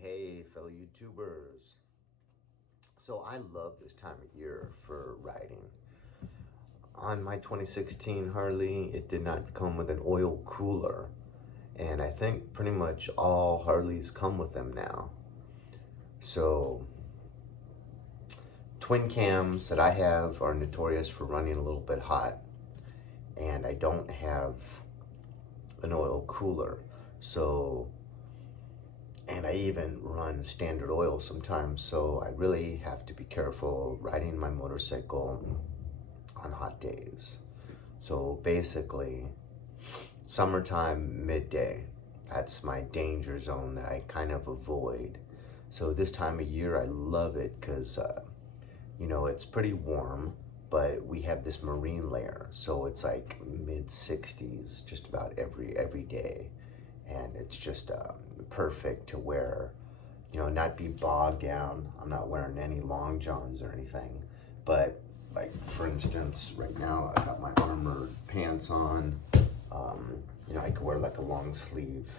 Hey, fellow YouTubers. So I love this time of year for riding. On my 2016 Harley, it did not come with an oil cooler. And I think pretty much all Harleys come with them now. So twin cams that I have are notorious for running a little bit hot. And I don't have an oil cooler. And I even run standard oil sometimes, so I really have to be careful riding my motorcycle on hot days. So basically, summertime midday, that's my danger zone that I kind of avoid. So this time of year, I love it because, it's pretty warm, but we have this marine layer, so it's like mid 60s just about every day. And it's just perfect to wear, not be bogged down. I'm not wearing any long johns or anything, but like for instance, right now I got my armored pants on. I could wear like a long sleeve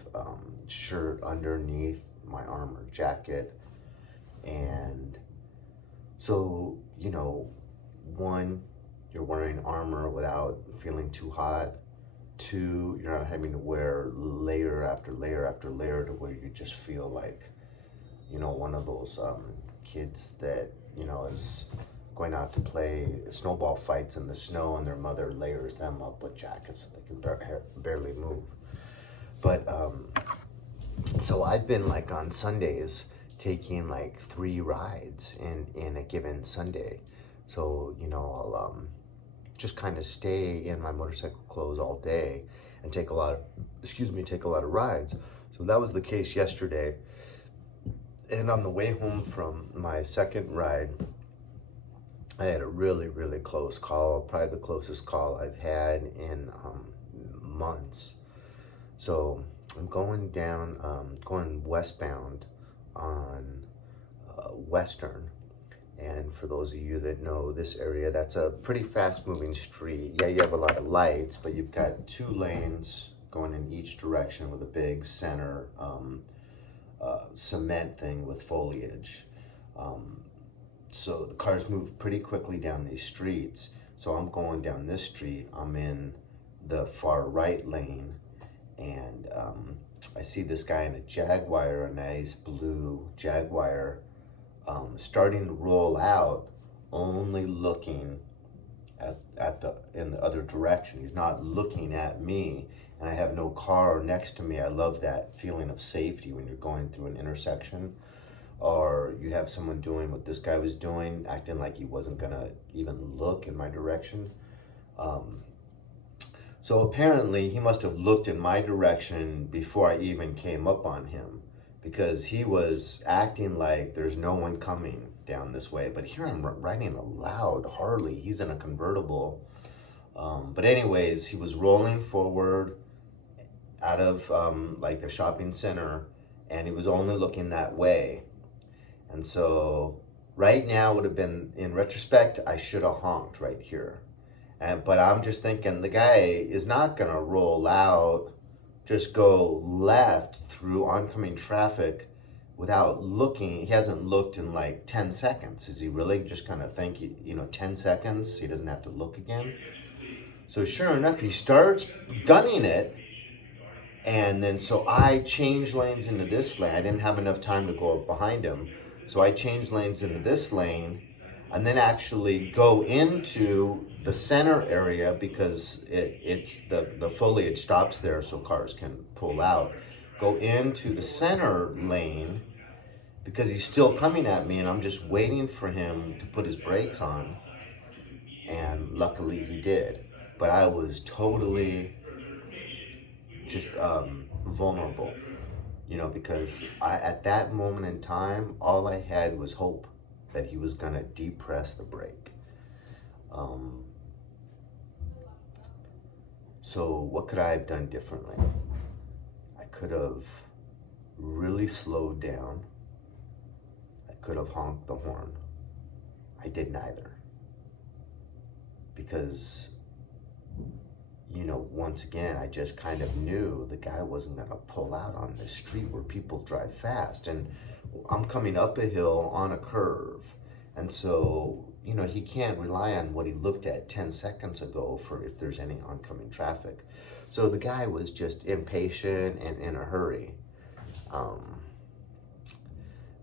shirt underneath my armored jacket. And so, one, you're wearing armor without feeling too hot. Two, you're not having to wear layer after layer after layer to where you just feel like, one of those kids that, is going out to play snowball fights in the snow and their mother layers them up with jackets so they can barely move. But, so I've been like on Sundays taking like 3 rides in a given Sunday. So, I'll, just kind of stay in my motorcycle clothes all day and take a lot of rides. So that was the case yesterday. And on the way home from my second ride, I had a really, really close call, probably the closest call I've had in months. So I'm going going westbound on Western. And for those of you that know this area, that's a pretty fast moving street. Yeah, you have a lot of lights, but you've got 2 lanes going in each direction with a big center cement thing with foliage. So the cars move pretty quickly down these streets. So I'm going down this street, I'm in the far right lane, and I see this guy in a Jaguar, a nice blue Jaguar, starting to roll out, only looking in the other direction. He's not looking at me, and I have no car next to me. I love that feeling of safety when you're going through an intersection, or you have someone doing what this guy was doing, acting like he wasn't gonna even look in my direction. So apparently he must have looked in my direction before I even came up on him, because he was acting like there's no one coming down this way. But here I'm riding a loud Harley. He's in a convertible. But anyways, he was rolling forward out of like the shopping center, and he was only looking that way. And so right now would have been, in retrospect, I should have honked right here. But I'm just thinking the guy is not gonna roll out, just go left through oncoming traffic without looking. He hasn't looked in like 10 seconds. Is he really just gonna think, 10 seconds, he doesn't have to look again? So sure enough, he starts gunning it. And then so I changed lanes into this lane. I didn't have enough time to go behind him. So I changed lanes into this lane, and then actually go into the center area, because the foliage stops there so cars can pull out. Go into the center lane because he's still coming at me, and I'm just waiting for him to put his brakes on. And luckily he did. But I was totally just vulnerable, because at that moment in time, all I had was hope that he was gonna depress the brake. So what could I have done differently? I could have really slowed down. I could have honked the horn. I did neither. Because, you know, once again, I just kind of knew the guy wasn't going to pull out on the street where people drive fast. And I'm coming up a hill on a curve. And so, you know, he can't rely on what he looked at 10 seconds ago for if there's any oncoming traffic. So the guy was just impatient and in a hurry.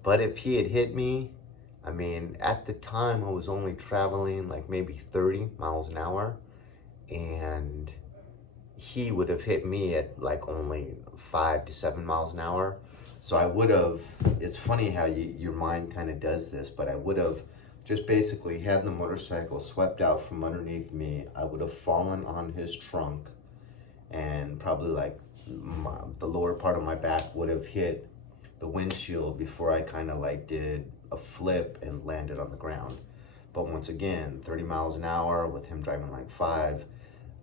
But if he had hit me, I mean, at the time I was only traveling like maybe 30 miles an hour, and he would have hit me at like only 5 to 7 miles an hour. So I would have, it's funny how your mind kind of does this, but I would have just basically had the motorcycle swept out from underneath me. I would have fallen on his trunk, and probably like the lower part of my back would have hit the windshield before I kind of like did a flip and landed on the ground. But once again, 30 miles an hour with him driving like 5,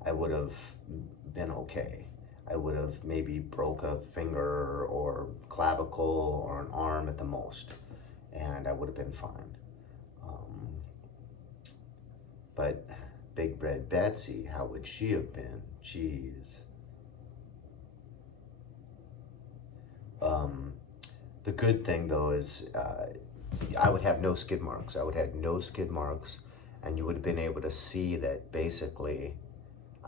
I would have been okay. I would have maybe broke a finger or clavicle or an arm at the most, and I would have been fine. But Big Red Betsy, how would she have been? Jeez. The good thing though is I would have no skid marks. I would have no skid marks, and you would have been able to see that basically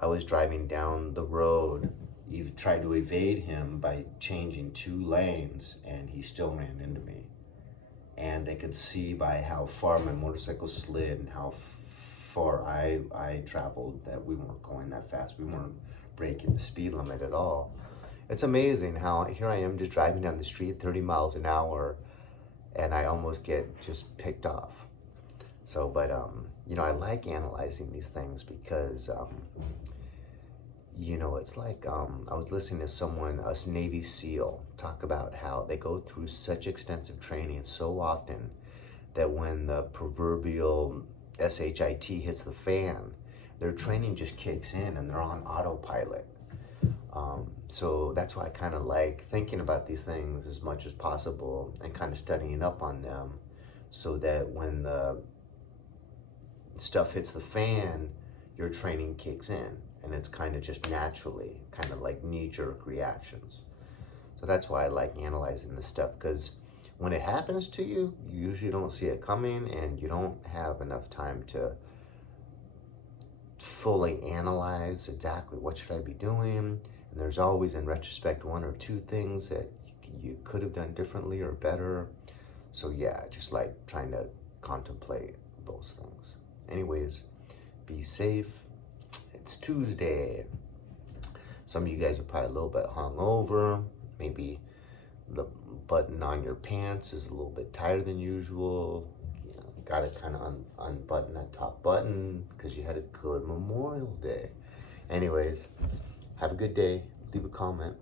I was driving down the road. You tried to evade him by changing 2 lanes, and he still ran into me. And they could see by how far my motorcycle slid and how far I traveled that we weren't going that fast. We weren't breaking the speed limit at all. It's amazing how here I am just driving down the street 30 miles an hour, and I almost get just picked off. So, but, you know, I like analyzing these things because, you know, it's like, I was listening to someone, a Navy SEAL, talk about how they go through such extensive training so often that when the proverbial SHIT hits the fan, their training just kicks in and they're on autopilot. So that's why I kind of like thinking about these things as much as possible and kind of studying up on them, so that when the stuff hits the fan, your training kicks in, and it's kind of just naturally, kind of like knee-jerk reactions. So that's why I like analyzing this stuff, because when it happens to you, you usually don't see it coming, and you don't have enough time to fully analyze exactly what should I be doing. And there's always, in retrospect, 1 or 2 things that you could have done differently or better. So yeah, just like trying to contemplate those things. Anyways, be safe. It's Tuesday. Some of you guys are probably a little bit hungover. Maybe the button on your pants is a little bit tighter than usual. You know, got to kind of unbutton that top button because you had a good Memorial Day. Anyways, have a good day. Leave a comment.